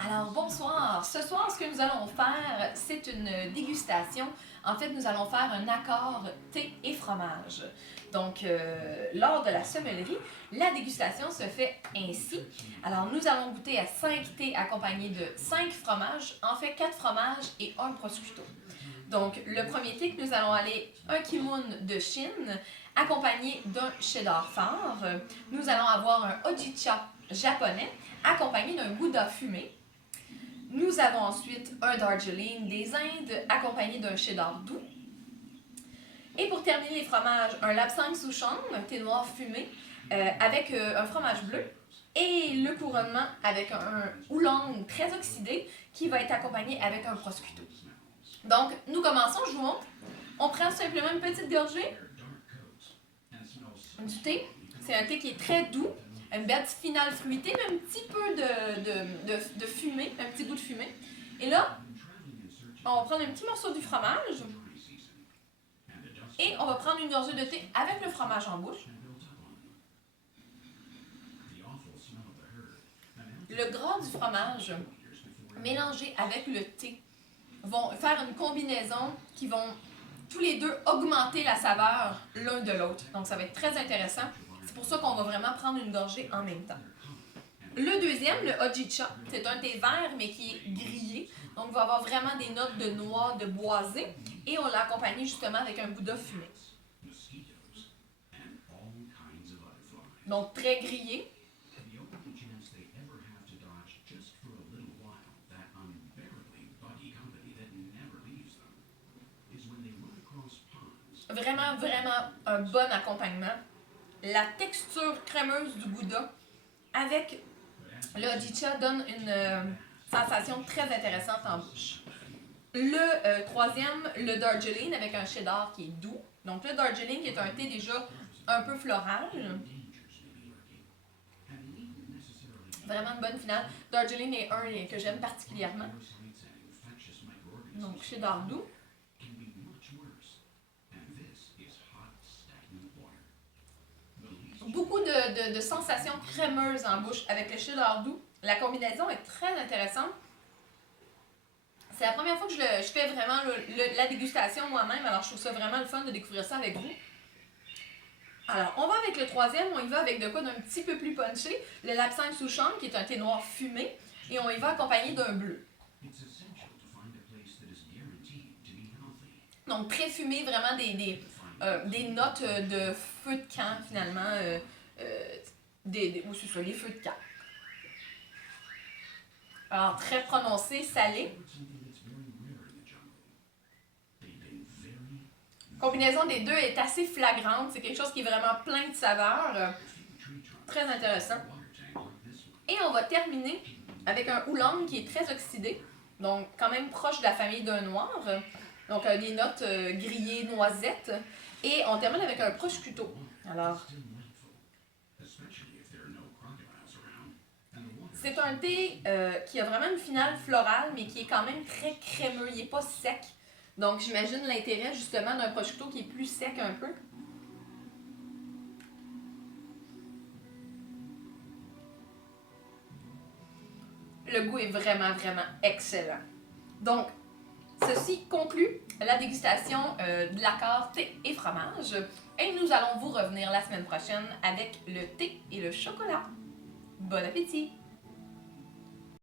Alors bonsoir, ce soir ce que nous allons faire c'est une dégustation. En fait nous allons faire un accord thé et fromage. Donc lors de la sommellerie, la dégustation se fait ainsi. Alors nous allons goûter à 5 thés accompagnés de 5 fromages, en fait 4 fromages et 1 prosciutto. Donc le premier thé que nous allons aller, un kimoun de Chine accompagné d'un cheddar fort. Nous allons avoir un hojicha japonais accompagné d'un gouda fumé. Nous avons ensuite un Darjeeling des Indes accompagné d'un cheddar doux. Et pour terminer les fromages, un lapsang souchong, un thé noir fumé, avec un fromage bleu. Et le couronnement avec un oolong très oxydé qui va être accompagné avec un prosciutto. Donc, nous commençons, je vous montre. On prend simplement une petite gorgée du thé. C'est un thé qui est très doux, une belle finale fruitée, mais un petit peu de fumée, un petit goût de fumée. Et là, on va prendre un petit morceau du fromage et on va prendre une gorgée de thé avec le fromage en bouche. Le gras du fromage mélangé avec le thé vont faire une combinaison qui vont tous les deux augmenter la saveur l'un de l'autre. Donc ça va être très intéressant. C'est pour ça qu'on va vraiment prendre une gorgée en même temps. Le deuxième, le hojicha, c'est un thé vert mais qui est grillé. Donc, il va avoir vraiment des notes de noix, de boisé. Et on l'a accompagné justement avec un gouda fumé. Donc, très grillé. Vraiment, vraiment un bon accompagnement. La texture crémeuse du gouda avec le hojicha donne une sensation très intéressante en bouche. Le troisième, le Darjeeling avec un cheddar qui est doux. Donc le Darjeeling qui est un thé déjà un peu floral. Vraiment une bonne finale. Darjeeling est un que j'aime particulièrement. Donc cheddar doux. Beaucoup de sensations crémeuses en bouche avec le cheddar doux. La combinaison est très intéressante. C'est la première fois que je fais vraiment la dégustation moi-même, alors je trouve ça vraiment le fun de découvrir ça avec vous. Alors, on va avec le troisième, on y va avec de quoi d'un petit peu plus punché, le lapsang souchong, qui est un thé noir fumé, et on y va accompagné d'un bleu. Donc, très fumé, vraiment des notes de feu de camp, finalement, c'est ça, les feux de camp. Alors, très prononcé, salé. La combinaison des deux est assez flagrante. C'est quelque chose qui est vraiment plein de saveurs. Très intéressant. Et on va terminer avec un oolong qui est très oxydé. Donc, quand même proche de la famille d'un noir. Donc, des notes grillées, noisettes. Et on termine avec un prosciutto. Alors, c'est un thé qui a vraiment une finale florale, mais qui est quand même très crémeux. Il n'est pas sec. Donc, j'imagine l'intérêt justement d'un prosciutto qui est plus sec un peu. Le goût est vraiment, vraiment excellent. Donc, ceci conclut la dégustation de l'accord thé et fromage. Et nous allons vous revenir la semaine prochaine avec le thé et le chocolat. Bon appétit!